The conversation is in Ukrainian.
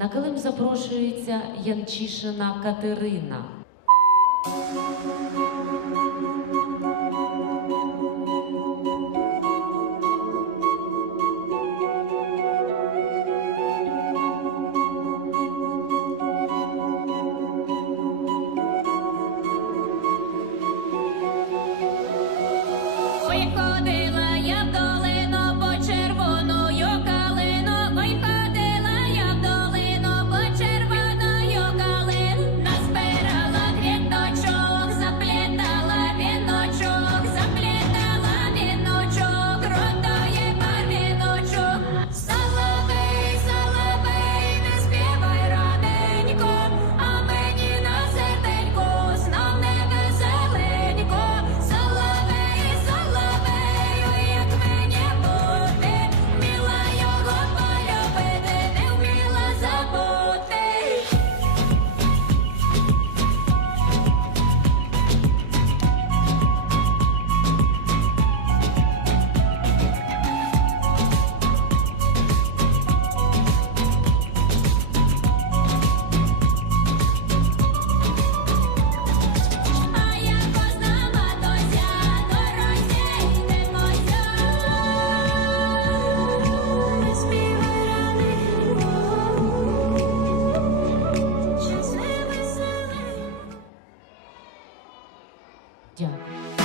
На килим запрошується Янчишина Катерина. Ой, ходила я в долину, Jogja.